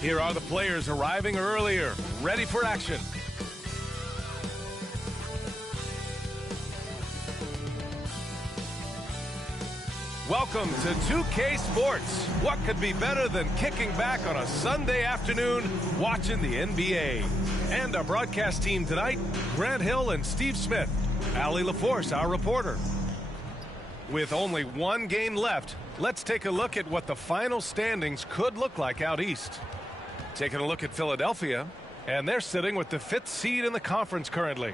Here are the players arriving earlier, ready for action. Welcome to 2K Sports. What could be better than kicking back on a Sunday afternoon watching the NBA? And our broadcast team tonight, Grant Hill and Steve Smith. Allie LaForce, our reporter. With only one game left, let's take a look at what the final standings could look like out east. Taking a look at Philadelphia, and they're sitting with the 5th seed in the conference currently.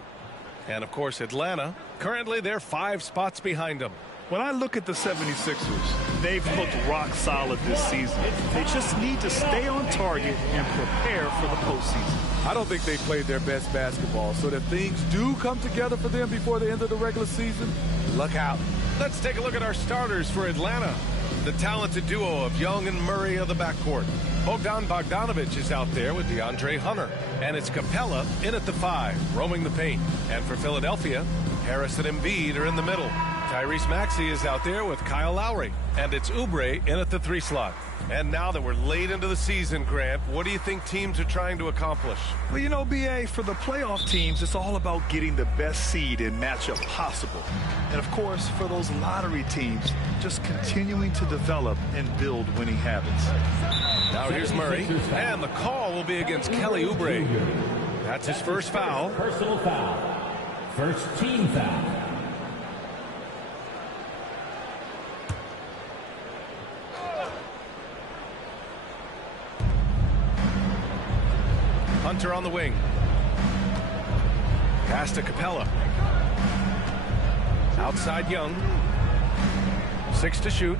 And of course Atlanta, currently they're 5 spots behind them. When I look at the 76ers, they've looked rock solid this season. They just need to stay on target and prepare for the postseason. I don't think they played their best basketball, so that things do come together for them before the end of the regular season, look out. Let's take a look at our starters for Atlanta. The talented duo of Young and Murray of the backcourt. Bogdan Bogdanovic is out there with DeAndre Hunter. And it's Capella in at the 5, roaming the paint. And for Philadelphia, Harris and Embiid are in the middle. Tyrese Maxey is out there with Kyle Lowry. And it's Oubre in at the 3 slot. And now that we're late into the season, Grant, what do you think teams are trying to accomplish? Well, you know, B.A., for the playoff teams, it's all about getting the best seed and matchup possible. And, of course, for those lottery teams, just continuing to develop and build winning habits. Now here's Murray, and the call will be against Kelly Oubre. That's his first foul. Personal foul. First team foul. Hunter on the wing. Pass to Capella. Outside Young. 6 to shoot.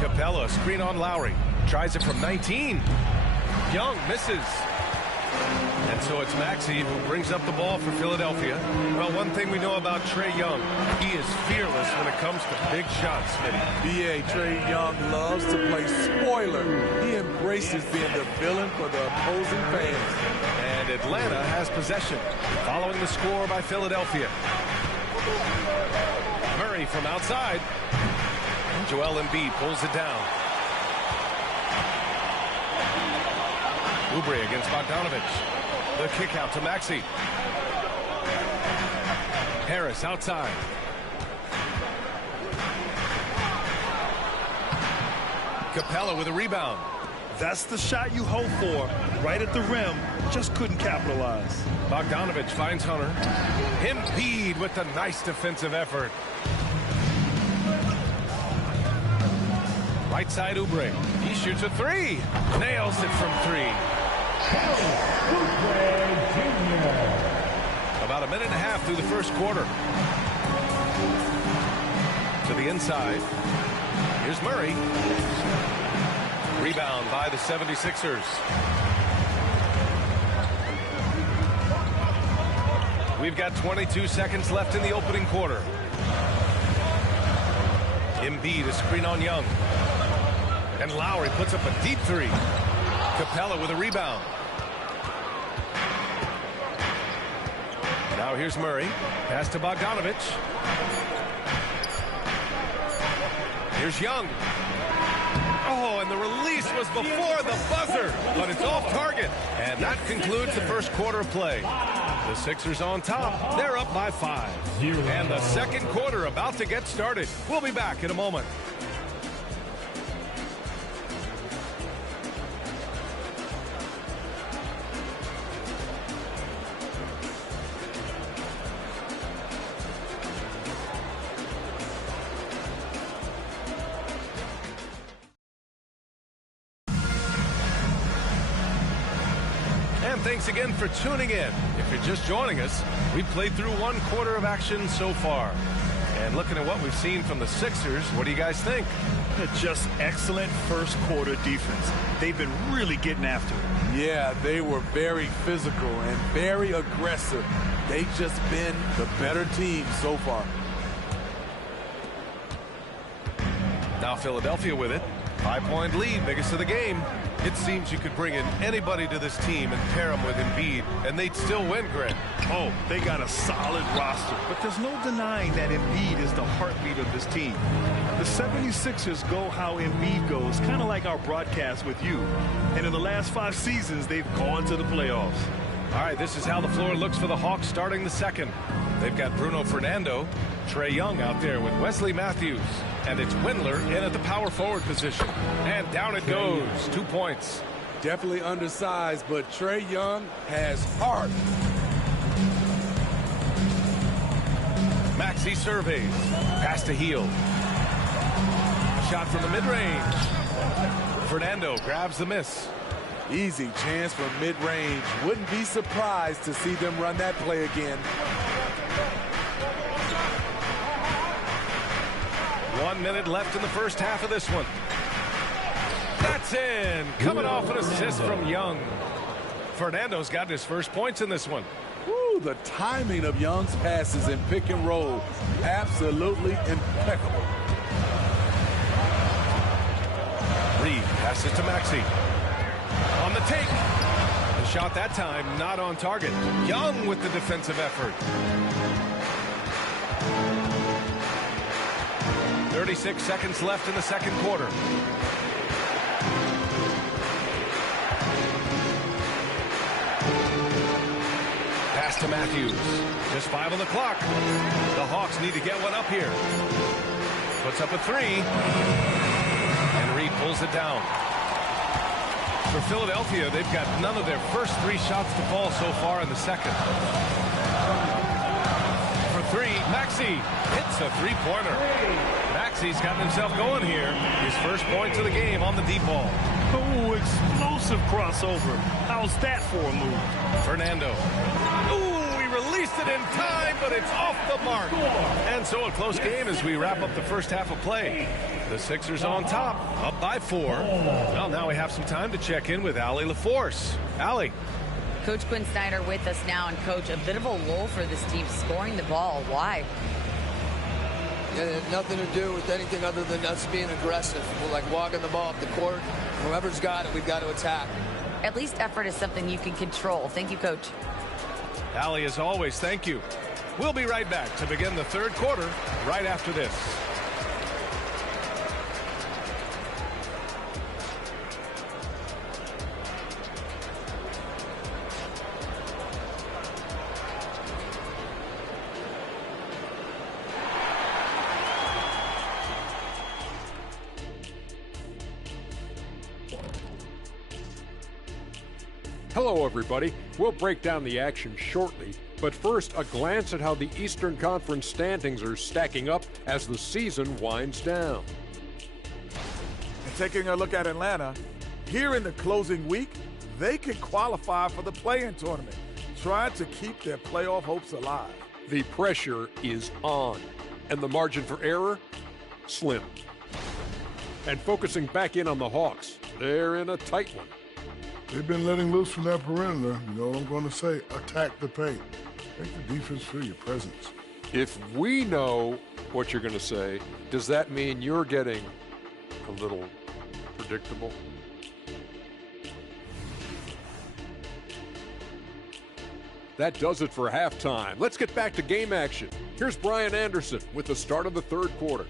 Capella, screen on Lowry. Tries it from 19. Young misses. And so it's Maxey who brings up the ball for Philadelphia. Well, one thing we know about Trae Young, he is fearless when it comes to big shots, Smitty. B.A. Trae Young loves to play spoiler. He embraces being the villain for the opposing fans. And Atlanta has possession, following the score by Philadelphia. Murray from outside. Joel Embiid pulls it down. Oubre against Bogdanovic. The kick out to Maxey. Harris outside. Capella with a rebound. That's the shot you hope for. Right at the rim, just couldn't capitalize. Bogdanovic finds Hunter. Embiid with a nice defensive effort. Right side Oubre. He shoots a 3. Nails it from 3. About a minute and a half through the first quarter. To the inside. Here's Murray. Rebound by the 76ers. We've got 22 seconds left in the opening quarter. Embiid, a screen on Young. And Lowry puts up a deep 3. Capella with a rebound. Now here's Murray. Pass to Bogdanovic. Here's Young. Oh, and the release was before the buzzer, but it's off target. And that concludes the first quarter of play. The Sixers on top. They're up by 5. And the second quarter about to get started. We'll be back in a moment. Thanks again for tuning in. If you're just joining us, we've played through one quarter of action so far. And looking at what we've seen from the Sixers, what do you guys think? Just excellent first quarter defense. They've been really getting after it. Yeah, they were very physical and very aggressive. They've just been the better team so far. Now Philadelphia with it. 5-point lead, biggest of the game. It seems you could bring in anybody to this team and pair them with Embiid, and they'd still win, Grant. Oh, they got a solid roster, but there's no denying that Embiid is the heartbeat of this team. The 76ers go how Embiid goes, kind of like our broadcast with you. And in the last 5 seasons, they've gone to the playoffs. All right, this is how the floor looks for the Hawks starting the second. They've got Bruno Fernando, Trae Young out there with Wesley Matthews, and it's Windler in at the power forward position. And down it goes, 2 points. Definitely undersized, but Trae Young has heart. Maxey surveys, pass to Hield. Shot from the mid-range. Fernando grabs the miss. Easy chance for mid-range. Wouldn't be surprised to see them run that play again. 1 minute left in the first half of this one. That's in. Coming off an assist from Young. Fernando's got his first points in this one. Woo, the timing of Young's passes in pick and roll, absolutely impeccable. Reed passes to Maxey. On the take. The shot that time not on target. Young with the defensive effort. 36 seconds left in the second quarter. Pass to Matthews. Just 5 on the clock. The Hawks need to get one up here. Puts up a 3. And Reed pulls it down. For Philadelphia, they've got none of their first 3 shots to fall so far in the second. For 3, Maxey hits a 3-pointer. Maxey's gotten himself going here. His first points of the game on the deep ball. Oh, explosive crossover. How's that for a move? Fernando. Ooh, he released it in time, but it's off the mark. And so a close game as we wrap up the first half of play. The Sixers on top, up by 4. Well, now we have some time to check in with Allie LaForce. Allie. Coach Quinn Snyder with us now, and Coach, a bit of a lull for this team scoring the ball. Why? It had nothing to do with anything other than us being aggressive. We're like walking the ball up the court. Whoever's got it, we've got to attack. At least effort is something you can control. Thank you, Coach. Allie, as always, thank you. We'll be right back to begin the third quarter right after this. Hello, everybody. We'll break down the action shortly, but first, a glance at how the Eastern Conference standings are stacking up as the season winds down. And taking a look at Atlanta, here in the closing week, they can qualify for the play-in tournament, trying to keep their playoff hopes alive. The pressure is on, and the margin for error, slim. And focusing back in on the Hawks, they're in a tight one. They've been letting loose from that perimeter. You know what I'm going to say? Attack the paint. Make the defense feel your presence. If we know what you're going to say, does that mean you're getting a little predictable? That does it for halftime. Let's get back to game action. Here's Brian Anderson with the start of the third quarter.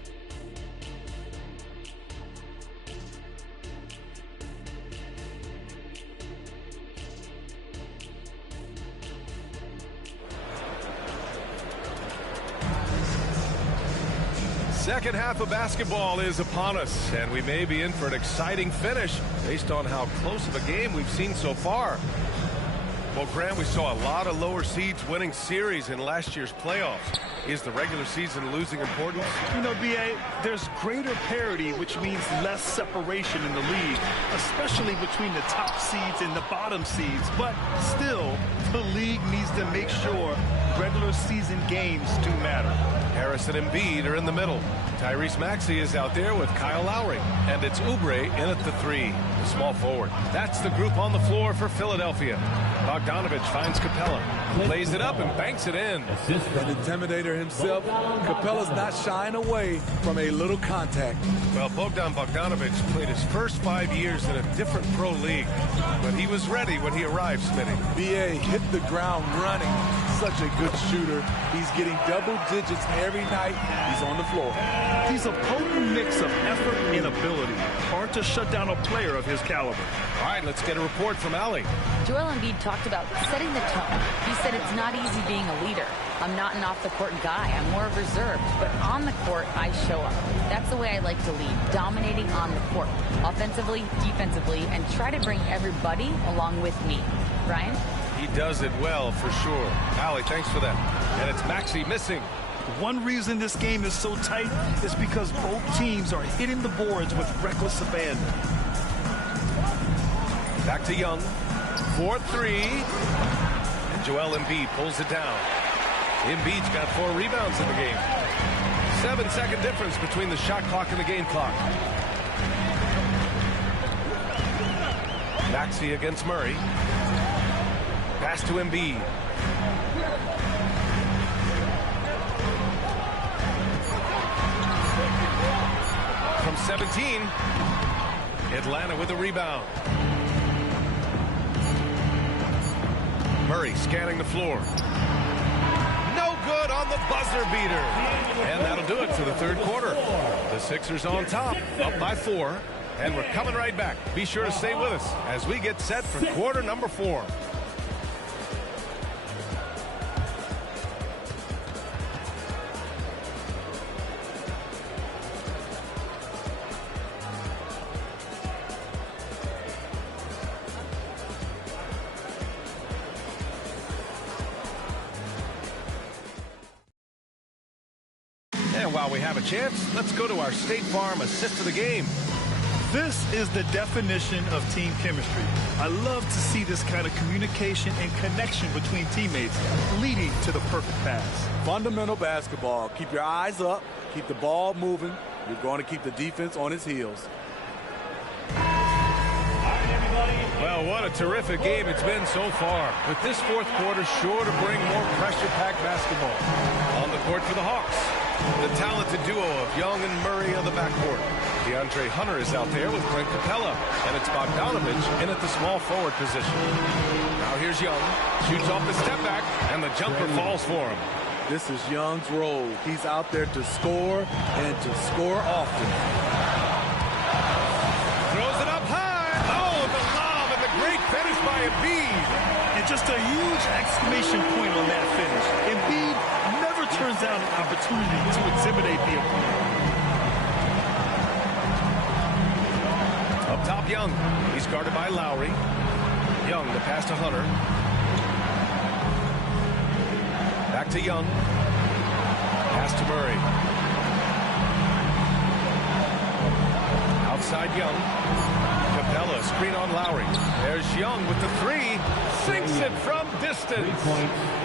Second half of basketball is upon us, and we may be in for an exciting finish based on how close of a game we've seen so far. Well, Grant, we saw a lot of lower seeds winning series in last year's playoffs. Is the regular season losing importance? You know, B.A., there's greater parity, which means less separation in the league, especially between the top seeds and the bottom seeds. But still, the league needs to make sure regular season games do matter. Harris and Embiid are in the middle. Tyrese Maxey is out there with Kyle Lowry, and it's Oubre in at the 3, the small forward. That's the group on the floor for Philadelphia. Bogdanovich finds Capella, plays it up and banks it in. An intimidator himself, Capella's not shying away from a little contact. Well, Bogdan Bogdanovich played his first 5 years in a different pro league, but he was ready when he arrived, Smitty. BA hit the ground running. Such a good shooter. He's getting double digits every night he's on the floor. He's a potent mix of effort and ability. Hard to shut down a player of his caliber. All right, let's get a report from Allie. Joel Embiid talked about setting the tone. He said it's not easy being a leader. I'm not an off-the-court guy. I'm more reserved. But on the court, I show up. That's the way I like to lead, dominating on the court, offensively, defensively, and try to bring everybody along with me. Brian? He does it well, for sure. Allie, thanks for that. And it's Maxey missing. One reason this game is so tight is because both teams are hitting the boards with reckless abandon. Back to Young. 4-3. And Joel Embiid pulls it down. Embiid's got 4 rebounds in the game. 7-second difference between the shot clock and the game clock. Maxey against Murray. Pass to Embiid. From 17, Atlanta with a rebound. Murray scanning the floor. No good on the buzzer beater. And that'll do it for the third quarter. The Sixers on top, up by 4. And we're coming right back. Be sure to stay with us as we get set for quarter number 4. And while we have a chance, let's go to our State Farm assist of the game. This is the definition of team chemistry. I love to see this kind of communication and connection between teammates leading to the perfect pass. Fundamental basketball. Keep your eyes up. Keep the ball moving. You're going to keep the defense on its heels. Well, what a terrific game it's been so far. With this fourth quarter sure to bring more pressure-packed basketball. On the court for the Hawks, the talented duo of Young and Murray on the backcourt. DeAndre Hunter is out there with Clint Capella, and it's Bogdanovich in at the small forward position. Now here's Young, shoots off the step back, and the jumper falls for him. This is Young's role. He's out there to score and to score often. Throws it up high. Oh, the lob and the great finish by Embiid. And just a huge exclamation point on that finish. Embiid never turns down an opportunity to intimidate the opponent. Up top, Young. He's guarded by Lowry. Young, the pass to Hunter. Back to Young. Pass to Murray. Outside Young. Capella, screen on Lowry. There's Young with the 3. Sinks it from distance.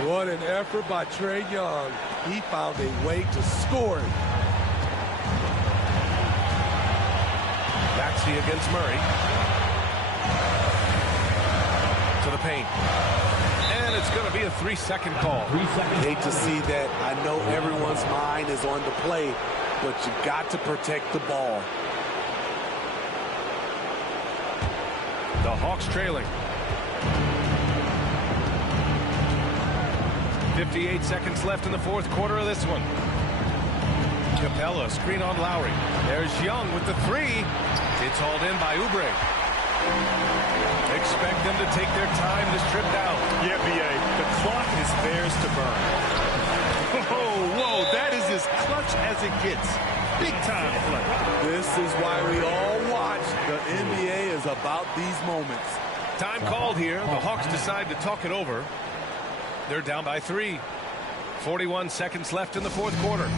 What an effort by Trae Young. He found a way to score it. Maxey against Murray. To the paint. And it's going to be a 3-second call. Hate to see that. I know everyone's mind is on the play, but you got to protect the ball. The Hawks trailing. 58 seconds left in the fourth quarter of this one. Capella, screen on Lowry. There's Young with the 3. It's hauled in by Oubre. Expect them to take their time this trip down. Yeah, B.A., the clock is theirs to burn. Whoa, that is as clutch as it gets. Big time play. This is why we all watch. The NBA is about these moments. Time called here. The Hawks decide to talk it over. They're down by 3. 41 seconds left in the fourth quarter.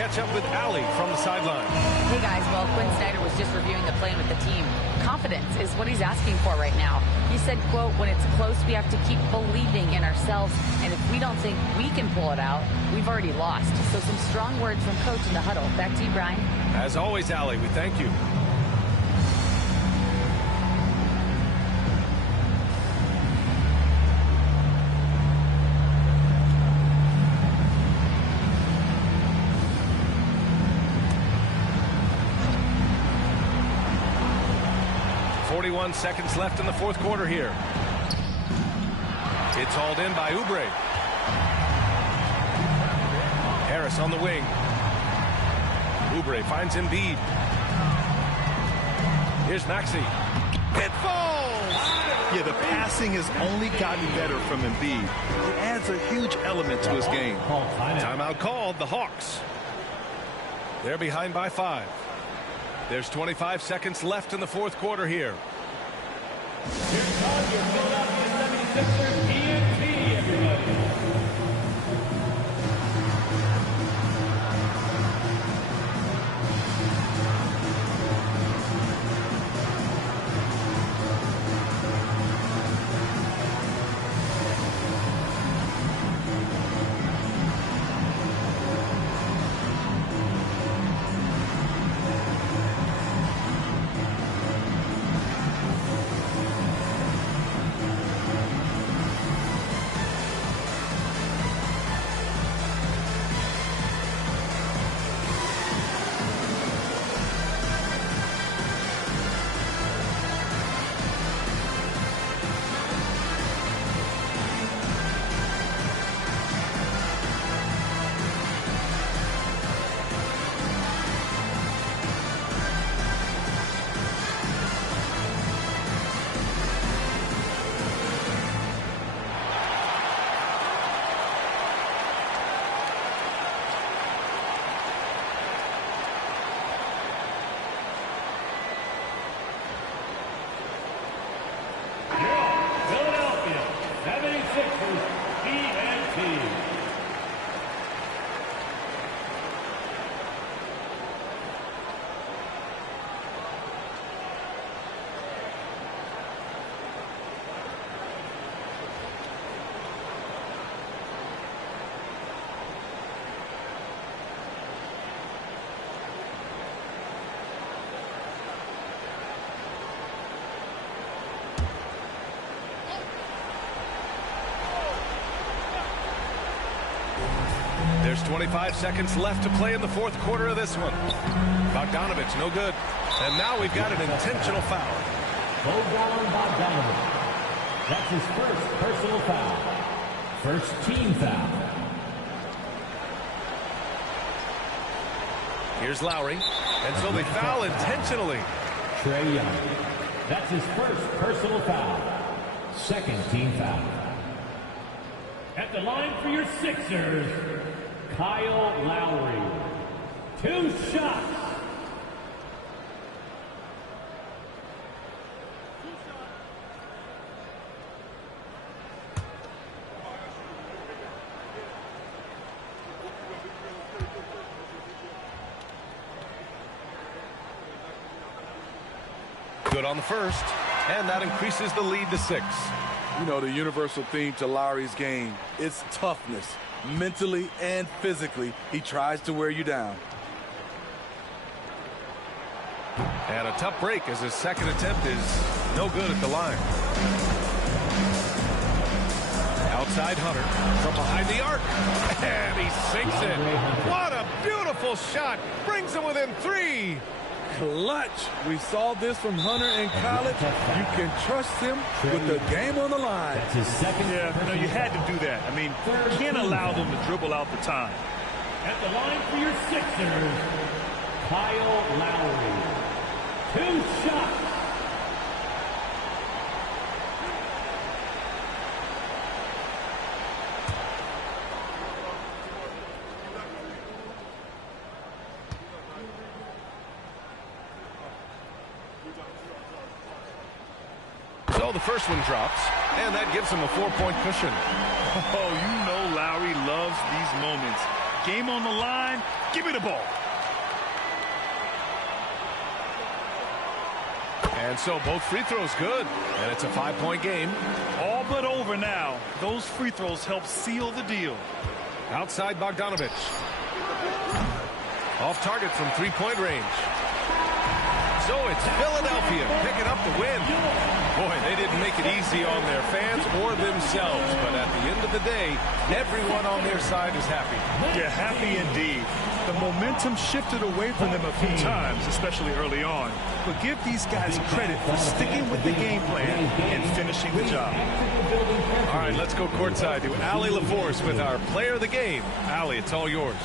catch up with Allie from the sideline. Hey guys, well, Quinn Snyder was just reviewing the plan with the team. Confidence is what he's asking for right now. He said, quote, when it's close, we have to keep believing in ourselves. And if we don't think we can pull it out, we've already lost. So some strong words from coach in the huddle. Back to you, Brian. As always, Allie, we thank you. Seconds left in the fourth quarter here. It's hauled in by Oubre. Harris on the wing. Oubre finds Embiid. Here's Maxey. It falls! Yeah, the passing has only gotten better from Embiid. It adds a huge element to his game. Timeout called, the Hawks. They're behind by 5. There's 25 seconds left in the fourth quarter here. Here's all your Philadelphia 76ers TNT, everybody. There's 25 seconds left to play in the fourth quarter of this one. Bogdanovich, no good. And now we've got an intentional foul. Bojan Bogdanovich. That's his first personal foul. First team foul. Here's Lowry. And so they foul intentionally. Trae Young. That's his first personal foul. Second team foul. At the line for your Sixers, Kyle Lowry. 2 shots. Good on the first, and that increases the lead to 6. You know, the universal theme to Lowry's game is toughness. Mentally and physically, he tries to wear you down. And a tough break as his second attempt is no good at the line. Outside Hunter from behind the arc. And he sinks it. What a beautiful shot. Brings him within 3. Clutch. We saw this from Hunter in college. You can trust him with the game on the line. That's his second. Yeah, you had to do that. I mean, you can't allow them to dribble out the time. At the line for your Sixers, Kyle Lowry. 2 shots. So the first one drops, and that gives him a 4-point cushion. Oh, you know Lowry loves these moments. Game on the line. Give me the ball. And so both free throws good. And it's a 5-point game. All but over now. Those free throws help seal the deal. Outside Bogdanovic. Off target from 3-point range. So it's Philadelphia picking up the win. Boy, they didn't make it easy on their fans or themselves. But at the end of the day, everyone on their side is happy. Yeah, happy indeed. The momentum shifted away from them a few times, especially early on. But give these guys credit for sticking with the game plan and finishing the job. All right, let's go courtside to Allie LaForce with our player of the game. Allie, it's all yours.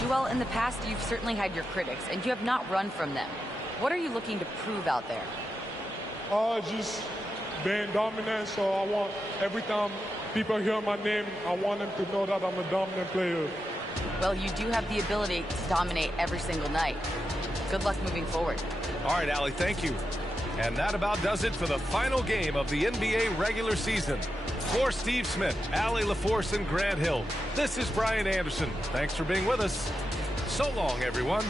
Joel, in the past, you've certainly had your critics, and you have not run from them. What are you looking to prove out there? Just being dominant, so I want every time people hear my name, I want them to know that I'm a dominant player. Well, you do have the ability to dominate every single night. Good luck moving forward. All right, Allie, thank you. And that about does it for the final game of the NBA regular season. For Steve Smith, Allie LaForce, and Grant Hill, this is Brian Anderson. Thanks for being with us. So long, everyone.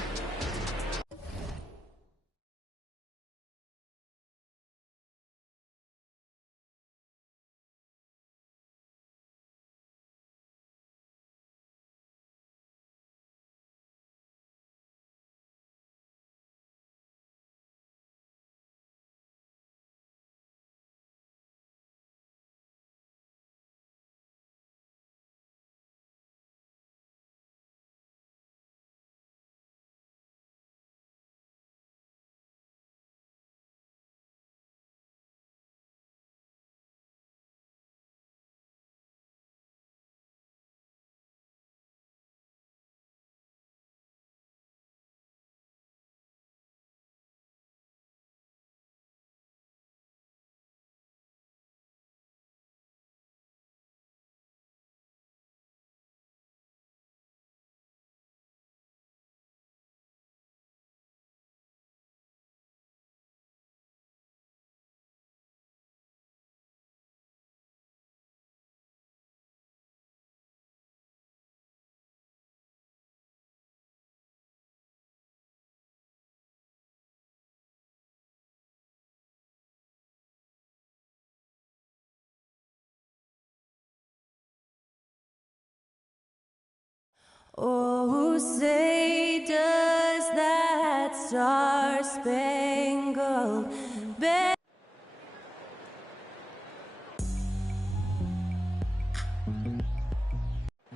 Oh, say does that star-spangled banner.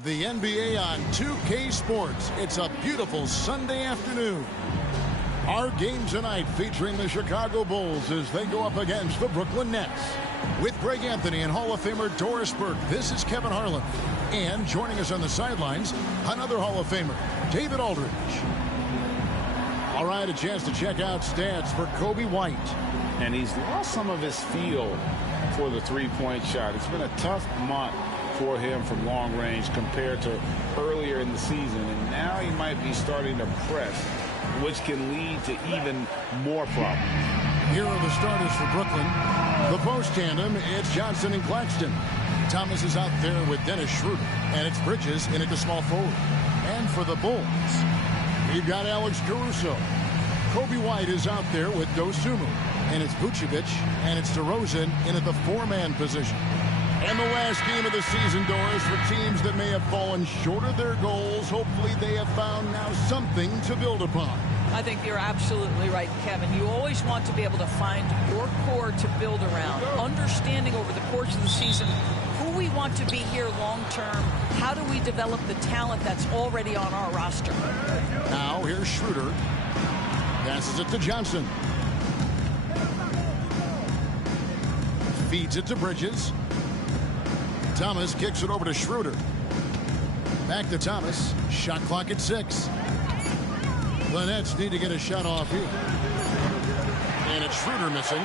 The NBA on 2K Sports. It's a beautiful Sunday afternoon. Our game tonight featuring the Chicago Bulls as they go up against the Brooklyn Nets. With Greg Anthony and Hall of Famer Doris Burke, this is Kevin Harlan. And joining us on the sidelines, another Hall of Famer, David Aldridge. All right, a chance to check out stats for Coby White. And he's lost some of his feel for the three-point shot. It's been a tough month for him from long range compared to earlier in the season. And now he might be starting to press, which can lead to even more problems. Here are the starters for Brooklyn. The post tandem, it's Johnson and Claxton. Thomas is out there with Dennis Schroeder, and it's Bridges in at the small forward. And for the Bulls, we've got Alex Caruso. Coby White is out there with Dosunmu, and it's Vucevic, and it's DeRozan in at the four-man position. And the last game of the season, Doris, for teams that may have fallen short of their goals, hopefully they have found now something to build upon. I think you're absolutely right, Kevin. You always want to be able to find your core to build around. Understanding over the course of the season who we want to be here long term. How do we develop the talent that's already on our roster? Now here's Schroeder. Passes it to Johnson. Feeds it to Bridges. Thomas kicks it over to Schroeder. Back to Thomas. Shot clock at 6. The Nets need to get a shot off here. And it's Schroeder missing.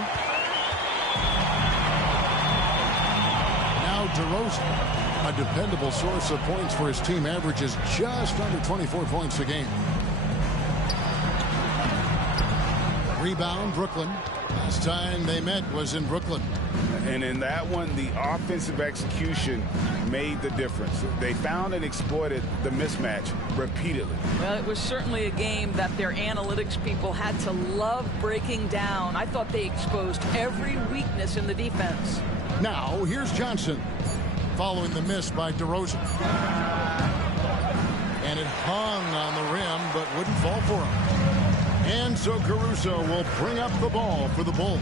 Now DeRozan, a dependable source of points for his team, averages just under 24 points a game. Rebound, Brooklyn. Last time they met was in Brooklyn. And in that one, the offensive execution made the difference. They found and exploited the mismatch repeatedly. Well, it was certainly a game that their analytics people had to love breaking down. I thought they exposed every weakness in the defense. Now, here's Johnson, following the miss by DeRozan. And it hung on the rim, but wouldn't fall for him. And so Caruso will bring up the ball for the Bulls.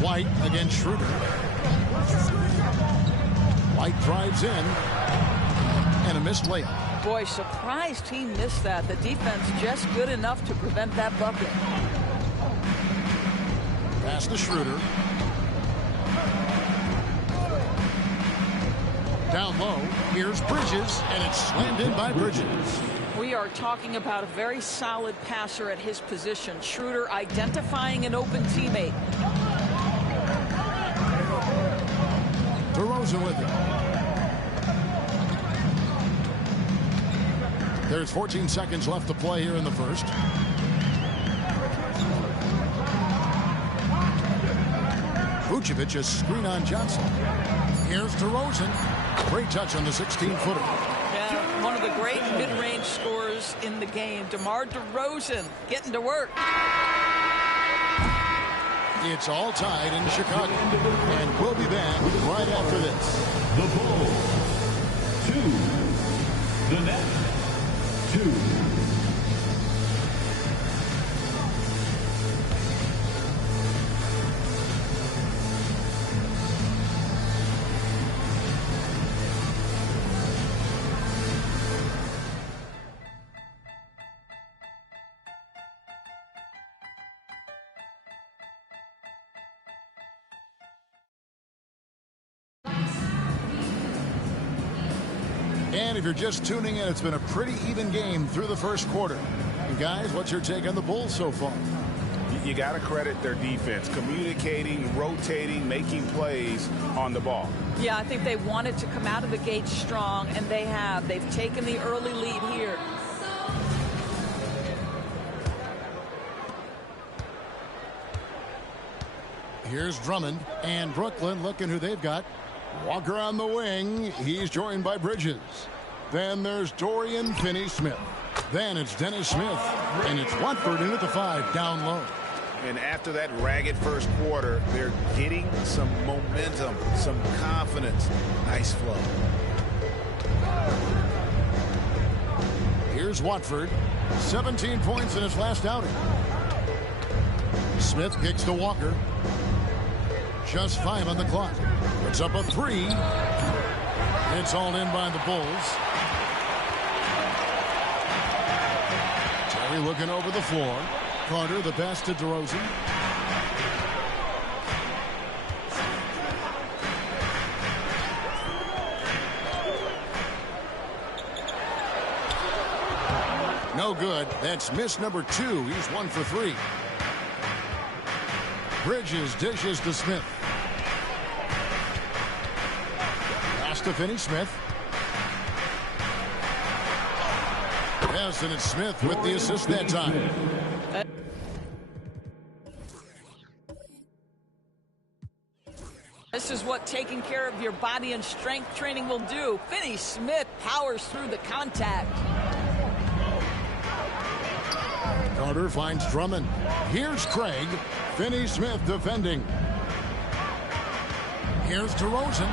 White against Schroeder. White drives in. And a missed layup. Boy, surprised he missed that. The defense just good enough to prevent that bucket. Pass to Schroeder. Down low, here's Bridges, and it's slammed in by Bridges. We are talking about a very solid passer at his position. Schroeder identifying an open teammate. DeRozan with it. There's 14 seconds left to play here in the first. Vucevic a screen on Johnson. Here's DeRozan. Great touch on the 16-footer. Yeah, one of the great mid-range scorers in the game. DeMar DeRozan getting to work. It's all tied in Chicago. And we'll be back right after this. The Bulls 2. The Nets 2. And if you're just tuning in, it's been a pretty even game through the first quarter. And guys, what's your take on the Bulls so far? You got to credit their defense, communicating, rotating, making plays on the ball. Yeah, I think they wanted to come out of the gate strong, and they have. They've taken the early lead here. Here's Drummond, and Brooklyn looking who they've got. Walker on the wing. He's joined by Bridges. Then there's Dorian Finney-Smith. Then it's Dennis Smith. And it's Watford in at the 5 down low. And after that ragged first quarter, they're getting some momentum, some confidence. Nice flow. Here's Watford. 17 points in his last outing. Smith kicks to Walker. Just 5 on the clock. Puts up a 3. It's all in by the Bulls. Terry looking over the floor. Carter the pass to DeRozan. No good. That's miss number 2. He's 1 for 3. Bridges dishes to Smith. Pass to Finney-Smith. Yes, and it's Smith with the assist that time. This is what taking care of your body and strength training will do. Finney-Smith powers through the contact. Carter finds Drummond. Here's Craig. Finney-Smith defending. Here's DeRozan.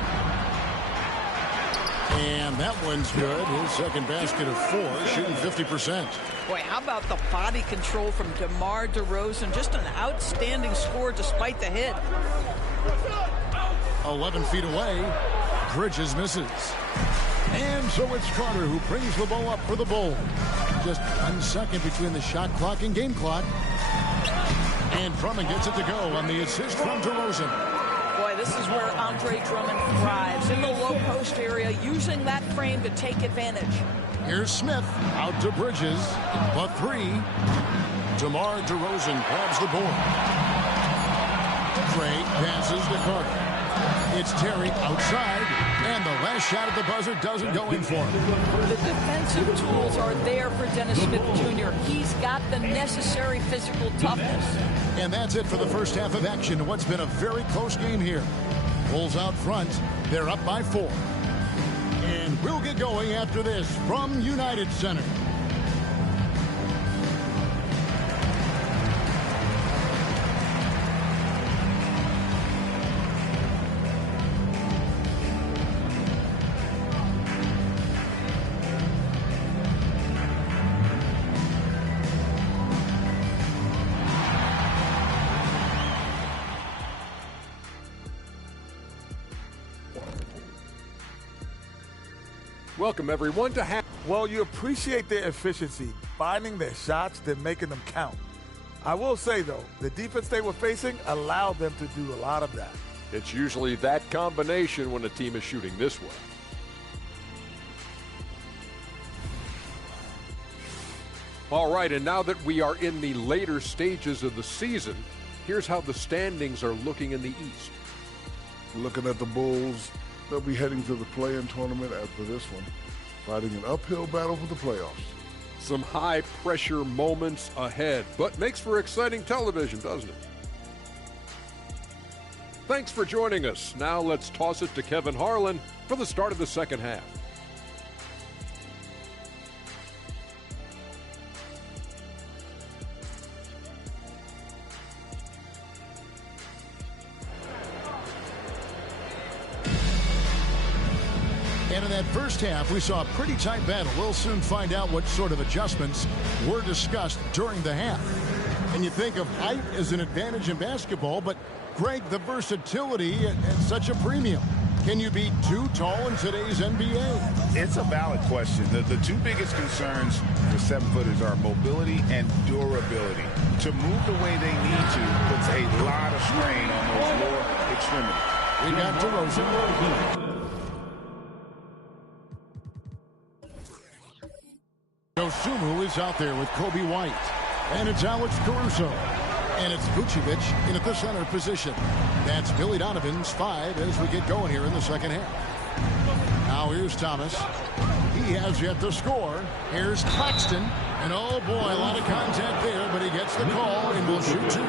And that one's good. His second basket of 4, shooting 50%. Boy, how about the body control from DeMar DeRozan? Just an outstanding score despite the hit. 11 feet away. Bridges misses. And so it's Carter who brings the ball up for the Bulls. Just 1 second between the shot clock and game clock. And Drummond gets it to go on the assist from DeRozan. Boy, this is where Andre Drummond thrives, in the low post area, using that frame to take advantage. Here's Smith out to Bridges. A 3. DeMar DeRozan grabs the board. Craig passes to Carter. It's Terry outside, and the last shot at the buzzer doesn't go in for him. The defensive tools are there for Dennis Smith Jr. He's got the necessary physical toughness. And that's it for the first half of action in what's been a very close game here. Bulls out front. They're up by 4. And we'll get going after this from United Center. Welcome, everyone, to half. Well, you appreciate their efficiency, finding their shots, then making them count. I will say, though, the defense they were facing allowed them to do a lot of that. It's usually that combination when a team is shooting this way. All right, and now that we are in the later stages of the season, here's how the standings are looking in the East. Looking at the Bulls, they'll be heading to the play-in tournament after this one, fighting an uphill battle for the playoffs. Some high-pressure moments ahead, but makes for exciting television, doesn't it? Thanks for joining us. Now let's toss it to Kevin Harlan for the start of the second half. And in that first half, we saw a pretty tight battle. We'll soon find out what sort of adjustments were discussed during the half. And you think of height as an advantage in basketball, but Greg, the versatility at such a premium. Can you be too tall in today's NBA? It's a valid question. The two biggest concerns for 7-footers are mobility and durability. To move the way they need to puts a lot of strain on those lower extremities. We got DeRozan. Dosunmu is out there with Kobe White. And it's Alex Caruso. And it's Vucevic in at the center position. That's Billy Donovan's 5 as we get going here in the second half. Now here's Thomas. He has yet to score. Here's Claxton. And oh boy, a lot of contact there, but he gets the call and will shoot 2.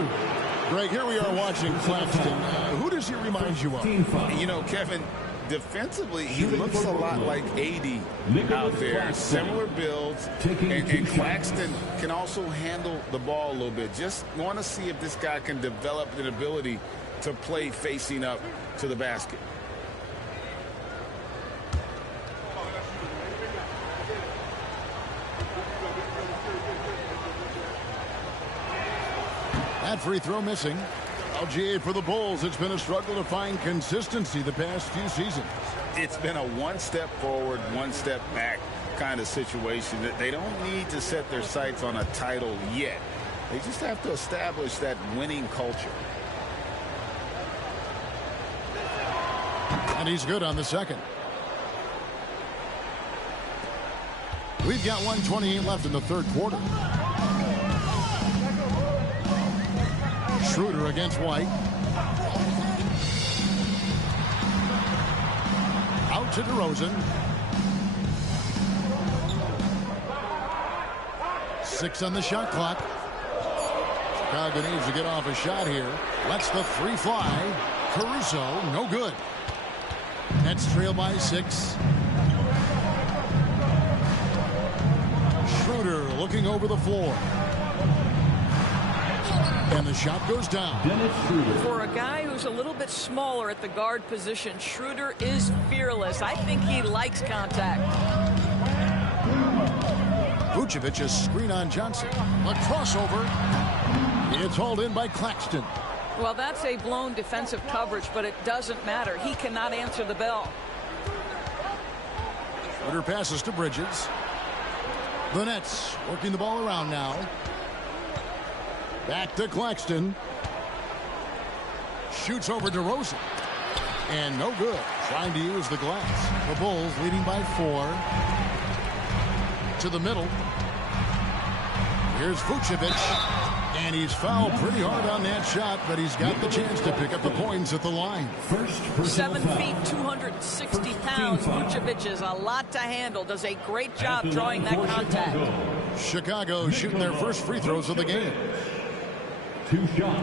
Greg, here we are watching Claxton. Who does he remind you of? You know, Kevin, defensively, he looks a lot like AD out there. Similar builds. And Claxton can also handle the ball a little bit. Just want to see if this guy can develop an ability to play facing up to the basket. That free throw missing. LGA for the Bulls. It's been a struggle to find consistency the past few seasons. It's been a one step forward, one step back kind of situation. That they don't need to set their sights on a title yet. They just have to establish that winning culture. And he's good on the second. We've got 1:28 left in the third quarter. Schroeder against White. Out to DeRozan. 6 on the shot clock. Chicago needs to get off a shot here. Lets the 3 fly. Caruso, no good. Nets trail by 6. Schroeder looking over the floor. And the shot goes down. For a guy who's a little bit smaller at the guard position, Schroeder is fearless. I think he likes contact. Vucevic is screen on Johnson. A crossover. It's hauled in by Claxton. Well, that's a blown defensive coverage, but it doesn't matter. He cannot answer the bell. Schroeder passes to Bridges. The Nets working the ball around now. Back to Claxton. Shoots over DeRozan. And no good. Trying to use the glass. The Bulls leading by 4. To the middle. Here's Vucevic. And he's fouled pretty hard on that shot, but he's got the chance to pick up the points at the line. 7 feet, 260 pounds. Vucevic is a lot to handle. Does a great job drawing that contact. Chicago shooting their first free throws of the game. 2 shots.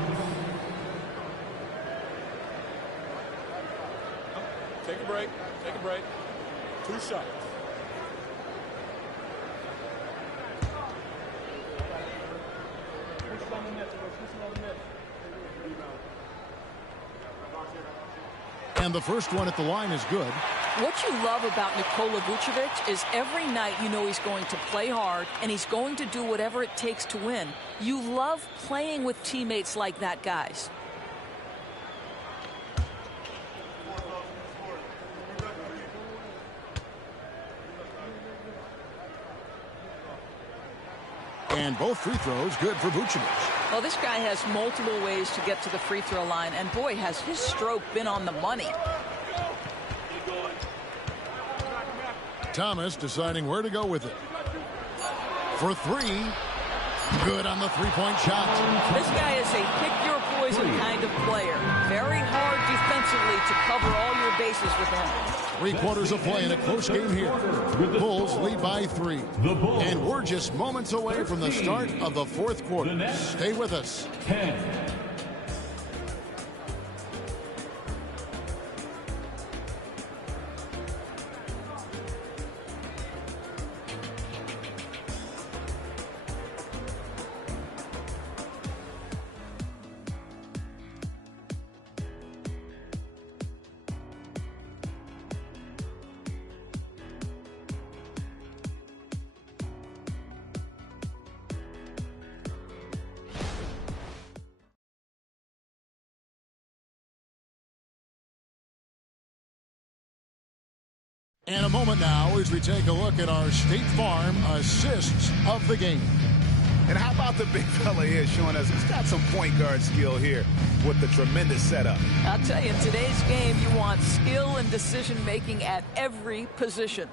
Take a break. Take a break. 2 shots. And the first one at the line is good. What you love about Nikola Vucevic is every night you know he's going to play hard and he's going to do whatever it takes to win. You love playing with teammates like that, guys. And both free throws good for Vucevic. Well, this guy has multiple ways to get to the free throw line, and boy, has his stroke been on the money. Thomas deciding where to go with it. For 3. Good on the three-point shot. This guy is a pick-your-poison kind of player. Very hard defensively to cover all your bases with him. 3 quarters of play in a close game here. Bulls lead by 3. And we're just moments away from the start of the 4th quarter. Stay with us. 10. And a moment now as we take a look at our State Farm assists of the game. And how about the big fella here showing us he's got some point guard skill here with the tremendous setup. I'll tell you, in today's game, you want skill and decision-making at every position.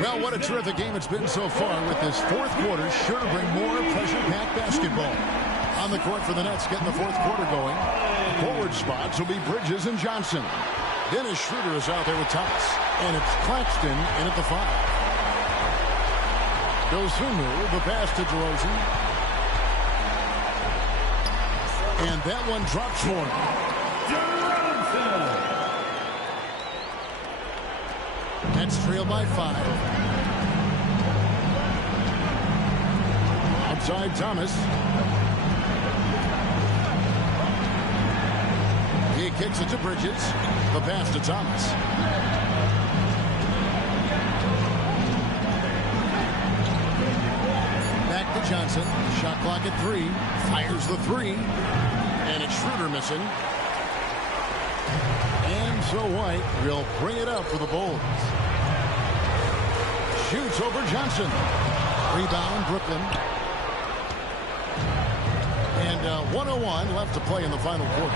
Well, what a terrific game it's been so far, with this 4th quarter sure to bring more pressure-packed basketball. On the court for the Nets, getting the 4th quarter going. Forward spots will be Bridges and Johnson. Dennis Schroeder is out there with Thomas. And it's Claxton in at the 5. Dosunmu, the pass to DeRozan. And that one drops for him. Nets trail by 5. Outside Thomas. He kicks it to Bridges. The pass to Thomas. Back to Johnson. Shot clock at 3. Fires the 3. And it's Schroeder missing. And so White will bring it up for the Bulls. Shoots over Johnson. Rebound Brooklyn. And 1:01 left to play in the final quarter.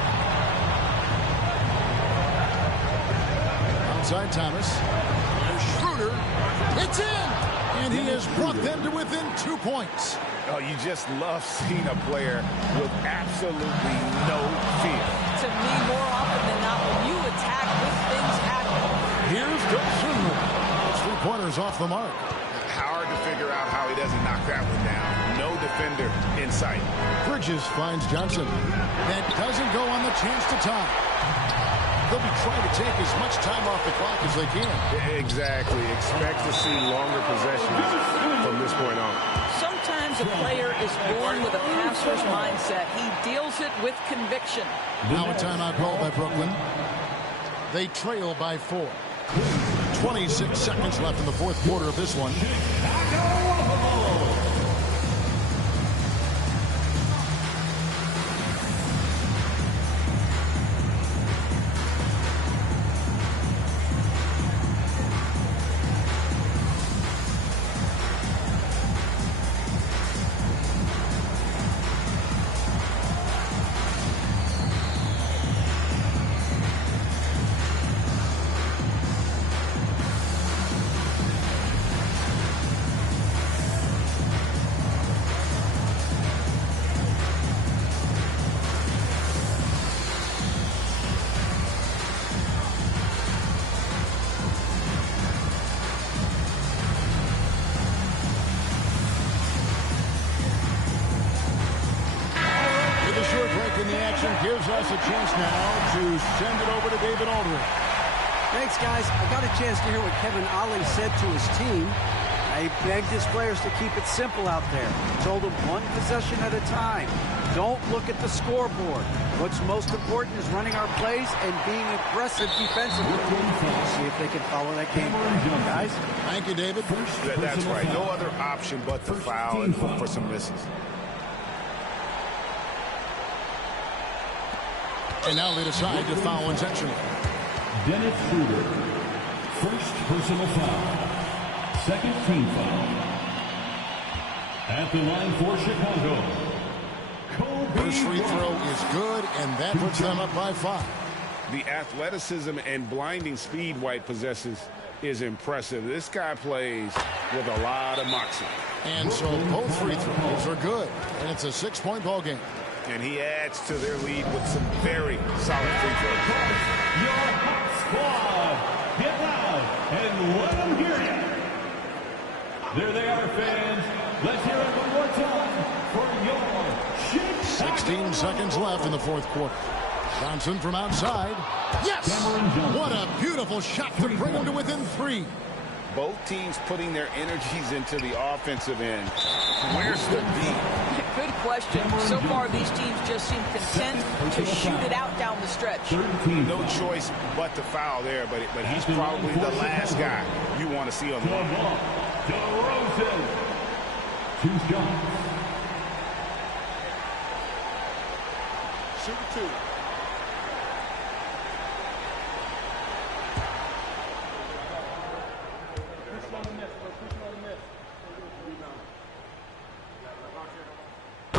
Outside Thomas. There's Schroeder. It's in! And he has brought them to within 2 points. Oh, you just love seeing a player with absolutely no fear. To me, more often than not, when you attack, good things happen. Here's Dosunmu. 3-pointers off the mark. Hard to figure out how he doesn't knock that one down. No defender in sight. Bridges finds Johnson. That doesn't go on the chance to tie. They'll be trying to take as much time off the clock as they can. Exactly. Expect to see longer possessions from this point on. Sometimes a player is born with a passer's mindset. He deals it with conviction. Now a timeout called by Brooklyn. They trail by 4. 26 seconds left in the 4th quarter of this one. gives us a chance now to send it over to David Aldridge. Thanks, guys. I got a chance to hear what Kevin Ollie said to his team. He begged his players to keep it simple out there. He told them one possession at a time. Don't look at the scoreboard. What's most important is running our plays and being aggressive defensively. See if they can follow that game plan, guys. Thank you, David. That's right. No other option but to foul and for some misses. And now they decide to foul intentionally. Dennis Schroeder, first personal foul. Second team foul. At the line for Chicago, first free throw is good, and that puts them up by 5. The athleticism and blinding speed White possesses is impressive. This guy plays with a lot of moxie. And so both free throws are good, and it's a 6-point ball game. And he adds to their lead with some very solid free throws. Your hot squad, get loud and let them hear you. There they are, fans. Let's hear it one more time for your Chicago. 16 seconds left in the fourth quarter. Johnson from outside. Yes! What a beautiful shot to bring him to within 3. Both teams putting their energies into the offensive end. Where's the D? Good question. So far, these teams just seem content to shoot it out down the stretch. No choice but to foul there, but he's probably the last guy you want to see on the line. DeRozan. 2 shots. Shoot 2.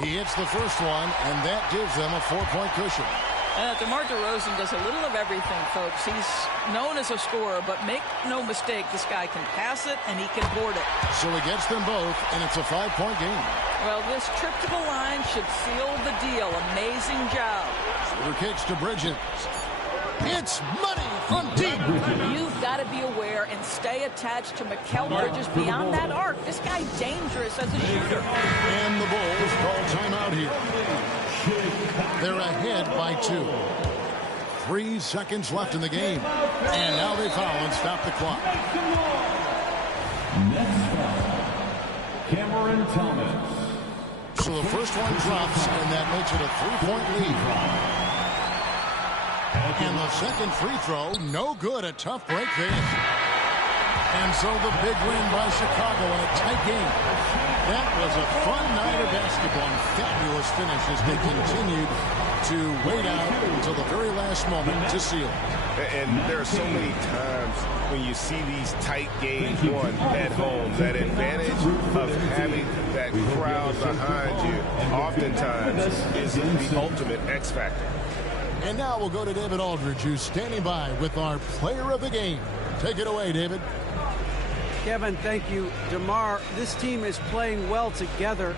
He hits the first one, and that gives them a 4-point cushion. DeMar DeRozan does a little of everything, folks. He's known as a scorer, but make no mistake, this guy can pass it and he can board it. So he gets them both, and it's a 5-point game. Well, this trip to the line should seal the deal. Amazing job. Schroeder kicks to Bridges. It's money from deep. You've got to be aware and stay attached to Mikal Bridges beyond that arc. This guy's dangerous as a shooter. And the Bulls call timeout here. They're ahead by 2. 3 seconds left in the game. And now they foul and stop the clock. Next foul, Cameron Thomas. So the first one drops, and that makes it a 3-point lead. And the second free throw, no good. A tough break there. And so the big win by Chicago in a tight game. That was a fun night of basketball and fabulous finish as they continued to wait out until the very last moment to seal it. And there are so many times when you see these tight games won at home, that advantage of having that crowd behind you oftentimes is the ultimate X factor. And now we'll go to David Aldridge, who's standing by with our player of the game. Take it away, David. Kevin, thank you. DeMar, this team is playing well together.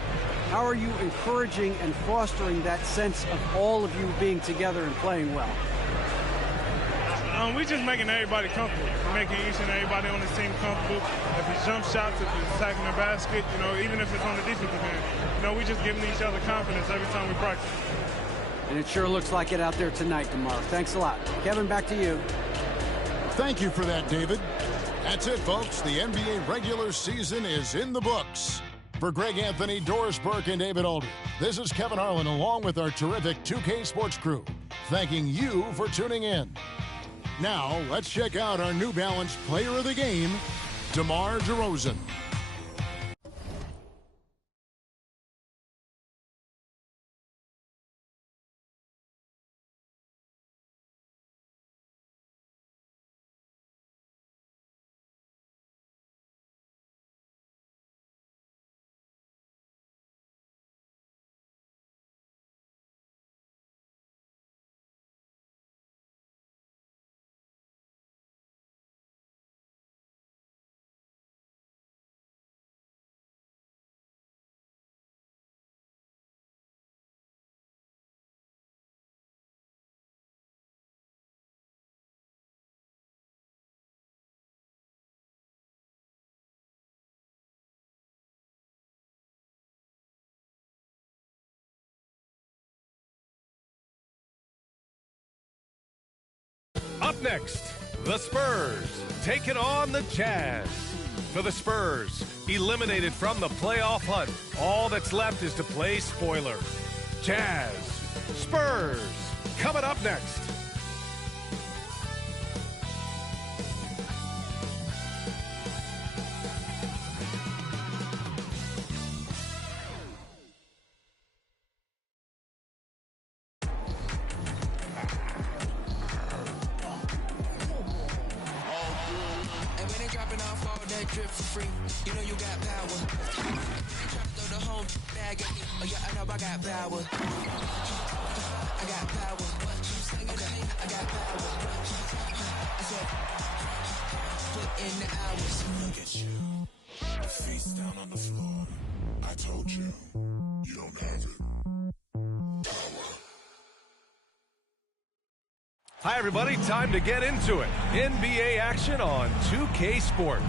How are you encouraging and fostering that sense of all of you being together and playing well? We're just making everybody comfortable. We're making each and everybody on this team comfortable. If it's jump shots, if it's attacking the basket, even if it's on the defensive end, we just giving each other confidence every time we practice. And it sure looks like it out there tonight, DeMar. Thanks a lot. Kevin, back to you. Thank you for that, David. That's it, folks. The NBA regular season is in the books. For Greg Anthony, Doris Burke, and David Aldridge, this is Kevin Harlan along with our terrific 2K Sports crew, thanking you for tuning in. Now, let's check out our New Balance player of the game, DeMar DeRozan. Up next, the Spurs taking on the Jazz. For the Spurs, eliminated from the playoff hunt, all that's left is to play spoiler. Jazz, Spurs, coming up next. Drip for free, you know you got power. Throw the whole bag at me. Oh yeah, I know I got power. I got power. Okay, I got power. I said, put in the hours. Look at you, face down on the floor. I told you, you don't have it. Power. Hi everybody, time to get into it. NBA action on 2K Sports.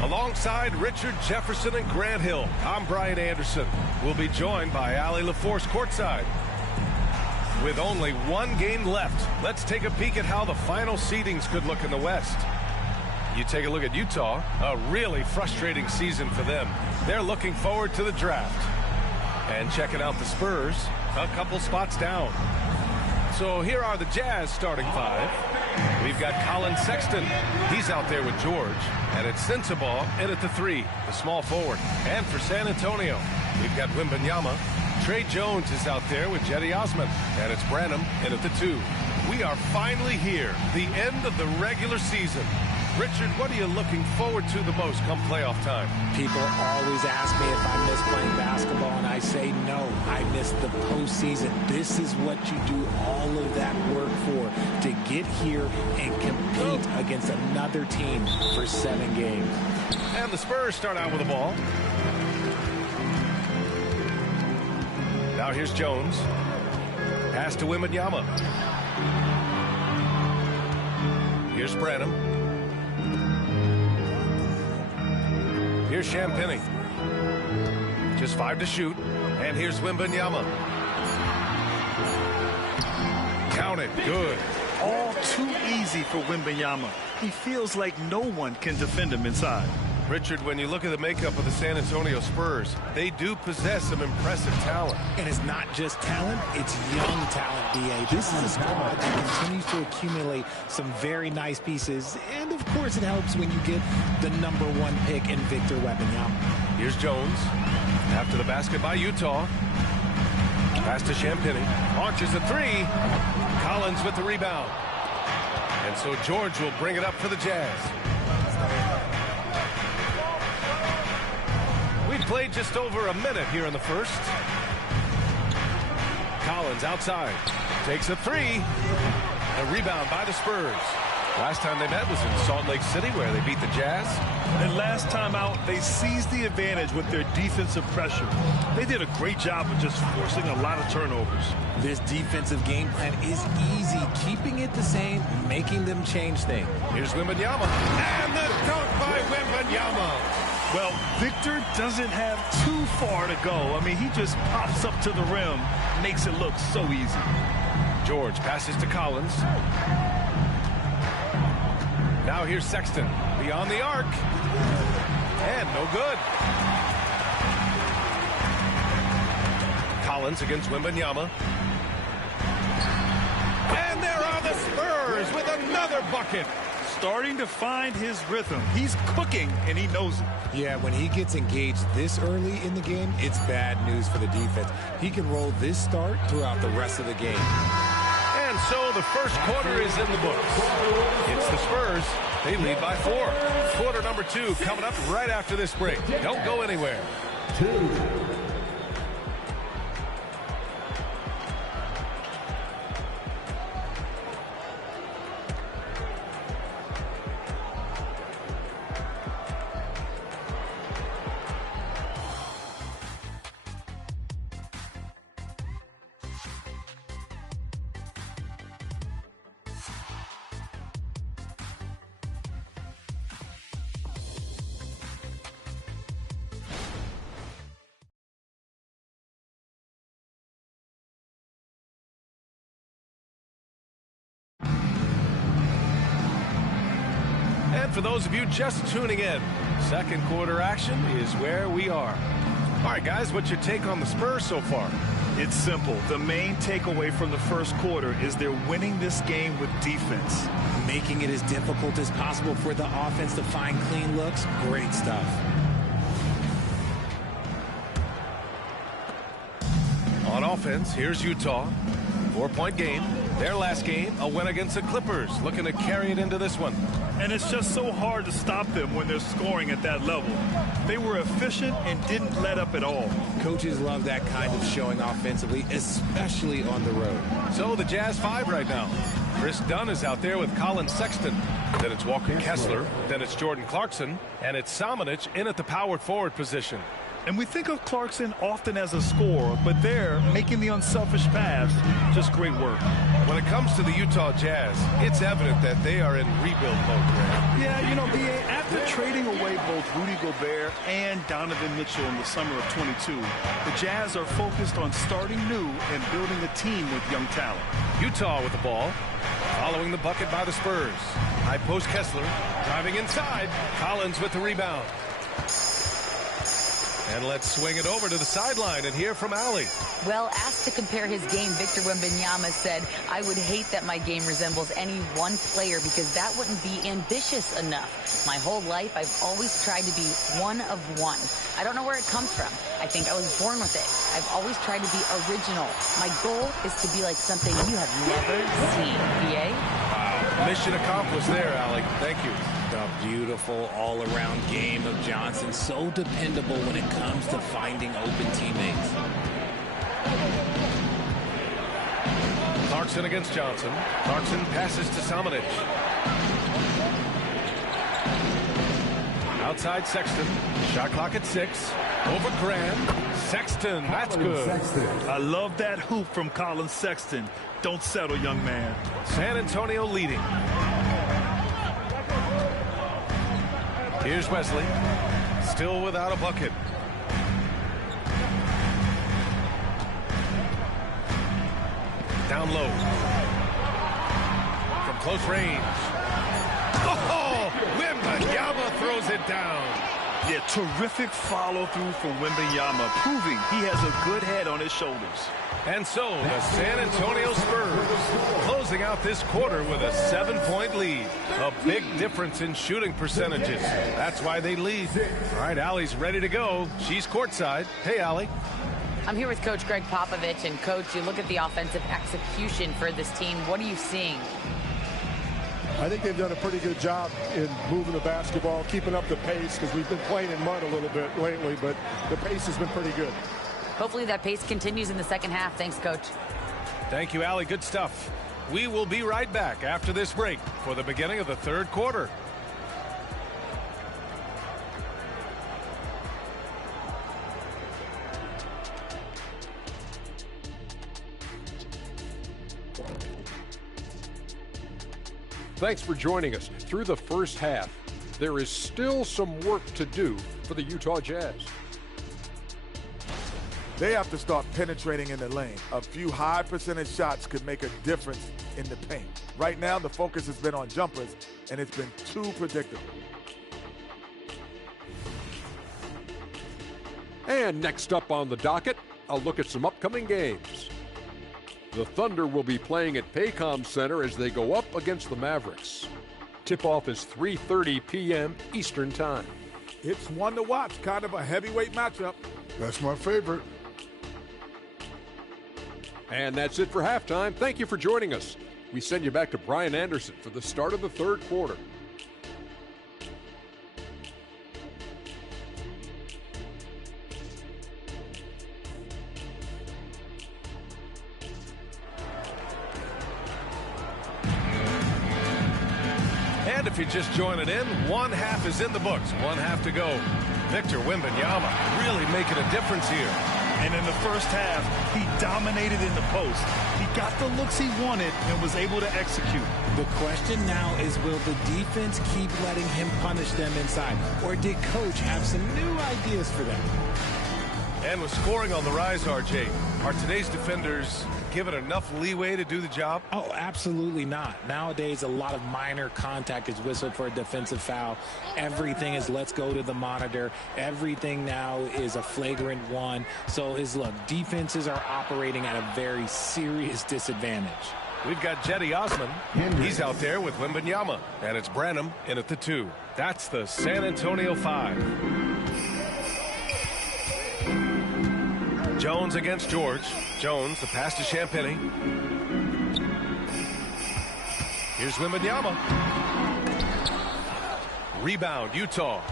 Alongside Richard Jefferson and Grant Hill, I'm Brian Anderson. We'll be joined by Allie LaForce courtside. With only one game left, let's take a peek at how the final seedings could look in the West. You take a look at Utah, a really frustrating season for them. They're looking forward to the draft. And checking out the Spurs, a couple spots down. So here are the Jazz starting five. We've got Colin Sexton. He's out there with George. And it's Sensabaugh in at the 3, the small forward. And for San Antonio, we've got Wembanyama. Trey Jones is out there with Jetty Osman. And it's Branham in at the 2. We are finally here, the end of the regular season. Richard, what are you looking forward to the most come playoff time? People always ask me if I miss playing basketball, and I say no. I miss the postseason. This is what you do all of that work for, to get here and compete against another team for 7 games. And the Spurs start out with the ball. Now here's Jones. Pass to Wembanyama. Here's Branham. Here's Champagnie. Just 5 to shoot. And here's Wembanyama. Count it. Good. All too easy for Wembanyama. He feels like no one can defend him inside. Richard, when you look at the makeup of the San Antonio Spurs, they do possess some impressive talent. And it's not just talent, it's young talent, B.A. This is a squad that continues to accumulate some very nice pieces. And, of course, it helps when you get the #1 pick in Victor Wembanyama. Here's Jones. After the basket by Utah. Pass to Champagnie. Launches a 3. Collins with the rebound. And so George will bring it up for the Jazz. We've played just over a minute here in the first. Collins outside. Takes a 3. A rebound by the Spurs. Last time they met was in Salt Lake City, where they beat the Jazz. And last time out, they seized the advantage with their defensive pressure. They did a great job of just forcing a lot of turnovers. This defensive game plan is easy. Keeping it the same, making them change things. Here's Wembanyama. And the dunk by Wembanyama. Well, Victor doesn't have too far to go. I mean, he just pops up to the rim, makes it look so easy. George passes to Collins. Now here's Sexton. Beyond the arc. And no good. Collins against Wembanyama. And there are the Spurs with another bucket. Starting to find his rhythm. He's cooking, and he knows it. Yeah, when he gets engaged this early in the game, it's bad news for the defense. He can roll this start throughout the rest of the game. And so the first quarter is in the books. It's the Spurs. They lead by 4. Quarter number 2 coming up right after this break. Don't go anywhere. 2. And for those of you just tuning in, second quarter action is where we are. All right, guys, what's your take on the Spurs so far? It's simple. The main takeaway from the first quarter is they're winning this game with defense. Making it as difficult as possible for the offense to find clean looks. Great stuff. On offense, here's Utah. 4-point game. Their last game, a win against the Clippers. Looking to carry it into this one. And it's just so hard to stop them when they're scoring at that level. They were efficient and didn't let up at all. Coaches love that kind of showing offensively, especially on the road. So the Jazz 5 right now. Chris Dunn is out there with Colin Sexton. Then it's Walker Kessler. Then it's Jordan Clarkson. And it's Samanic in at the power forward position. And we think of Clarkson often as a scorer, but they're making the unselfish pass. Just great work. When it comes to the Utah Jazz, it's evident that they are in rebuild mode, Grant. Yeah, you know, B.A., after trading away both Rudy Gobert and Donovan Mitchell in the summer of 22, the Jazz are focused on starting new and building a team with young talent. Utah with the ball, following the bucket by the Spurs. High post Kessler, driving inside. Collins with the rebound. And let's swing it over to the sideline and hear from Allie. Well, asked to compare his game, Victor Wembanyama said, I would hate that my game resembles any one player because that wouldn't be ambitious enough. My whole life, I've always tried to be one of one. I don't know where it comes from. I think I was born with it. I've always tried to be original. My goal is to be like something you have never seen. VA? Wow. Mission accomplished there, Allie. Thank you. A beautiful all-around game of Johnson. So dependable when it comes to finding open teammates. Clarkson against Johnson. Clarkson passes to Samanic. Outside Sexton. Shot clock at 6. Over Grant. Sexton. That's good. I love that hoop from Colin Sexton. Don't settle, young man. San Antonio leading. Here's Wesley. Still without a bucket. Down low. From close range. Oh! Wembanyama throws it down. Yeah, terrific follow-through from Wembanyama, proving he has a good head on his shoulders. And so the San Antonio Spurs closing out this quarter with a 7-point lead. A big difference in shooting percentages. That's why they lead. All right, Allie's ready to go. She's courtside. Hey, Allie. I'm here with Coach Greg Popovich. And, Coach, you look at the offensive execution for this team. What are you seeing? I think they've done a pretty good job in moving the basketball, keeping up the pace, because we've been playing in mud a little bit lately, but the pace has been pretty good. Hopefully that pace continues in the second half. Thanks, Coach. Thank you, Allie. Good stuff. We will be right back after this break for the beginning of the third quarter. Thanks for joining us. Through the first half, there is still some work to do for the Utah Jazz. They have to start penetrating in the lane. A few high percentage shots could make a difference in the paint. Right now, the focus has been on jumpers, and it's been too predictable. And next up on the docket, a look at some upcoming games. The Thunder will be playing at Paycom Center as they go up against the Mavericks. Tip-off is 3:30 p.m. Eastern Time. It's one to watch, kind of a heavyweight matchup. That's my favorite. And that's it for halftime. Thank you for joining us. We send you back to Brian Anderson for the start of the third quarter. And if you're just joining in, one half is in the books. One half to go. Victor Wembanyama really making a difference here. And in the first half, he dominated in the post. He got the looks he wanted and was able to execute. The question now is, will the defense keep letting him punish them inside? Or did Coach have some new ideas for them? And with scoring on the rise, RJ, are today's defenders given enough leeway to do the job? Oh, absolutely not. Nowadays, a lot of minor contact is whistled for a defensive foul. Everything is let's go to the monitor. Everything now is a flagrant one. So, look, defenses are operating at a very serious disadvantage. We've got Jetty Osman. He's out there with Wembanyama. And it's Branham in at the 2. That's the San Antonio 5. Jones against George. Jones, the pass to Champagnie. Here's Wembanyama. Rebound, Utah.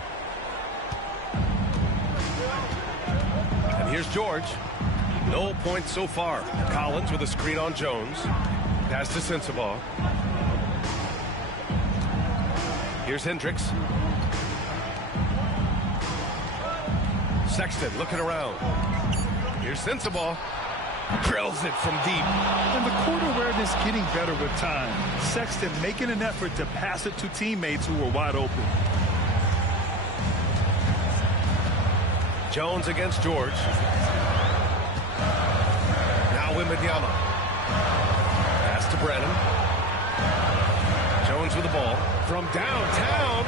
And here's George. No points so far. Collins with a screen on Jones. Pass to Sensabaugh. Here's Hendricks. Sexton looking around. Here's Sensabaugh. Drills it from deep. And the court awareness getting better with time. Sexton making an effort to pass it to teammates who were wide open. Jones against George. Now Wembanyama. Pass to Branham. Jones with the ball. From downtown.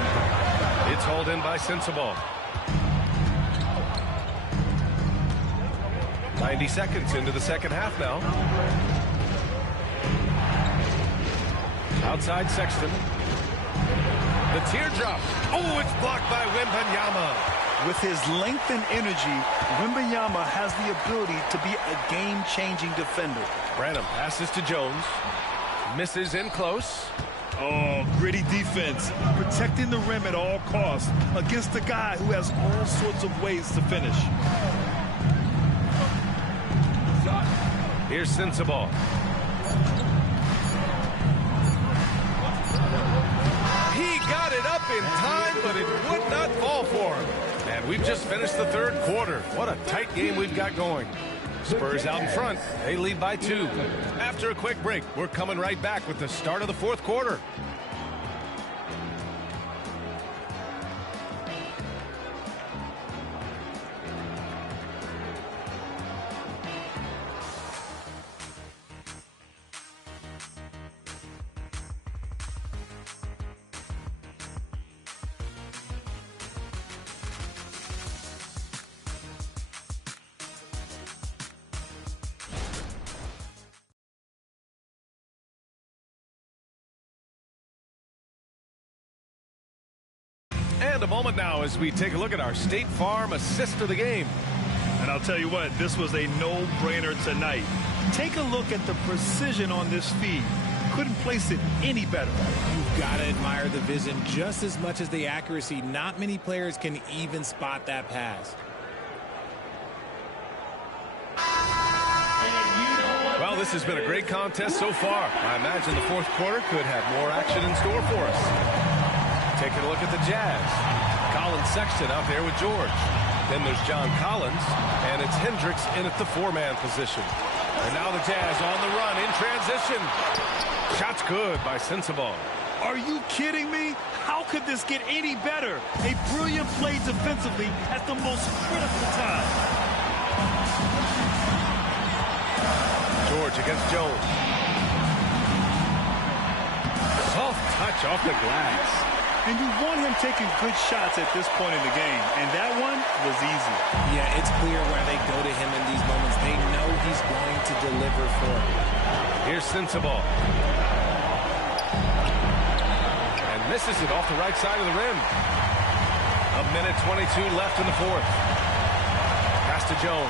It's hauled in by Sensabaugh. 90 seconds into the second half now. Outside Sexton. The teardrop. Oh, it's blocked by Wembanyama. With his length and energy, Wembanyama has the ability to be a game-changing defender. Branham passes to Jones. Misses in close. Oh, gritty defense. Protecting the rim at all costs against a guy who has all sorts of ways to finish. Here's Sensabaugh. He got it up in time, but it would not fall for him. And we've just finished the third quarter. What a tight game we've got going. Spurs out in front. They lead by 2. After a quick break, we're coming right back with the start of the fourth quarter. And a moment now as we take a look at our State Farm assist of the game. And I'll tell you what, this was a no-brainer tonight. Take a look at the precision on this feed. Couldn't place it any better. You've got to admire the vision just as much as the accuracy. Not many players can even spot that pass. Well, this has been a great contest so far. I imagine the fourth quarter could have more action in store for us. Taking a look at the Jazz. Colin Sexton out there with George. Then there's John Collins, and it's Hendricks in at the 4-man position. And now the Jazz on the run in transition. Shot's good by Sensabaugh. Are you kidding me? How could this get any better? A brilliant play defensively at the most critical time. George against Jones. Soft touch off the glass. And you want him taking good shots at this point in the game. And that one was easy. Yeah, it's clear why they go to him in these moments. They know he's going to deliver for them. Here's Sensabaugh. And misses it off the right side of the rim. A minute 22 left in the fourth. Pass to Jones.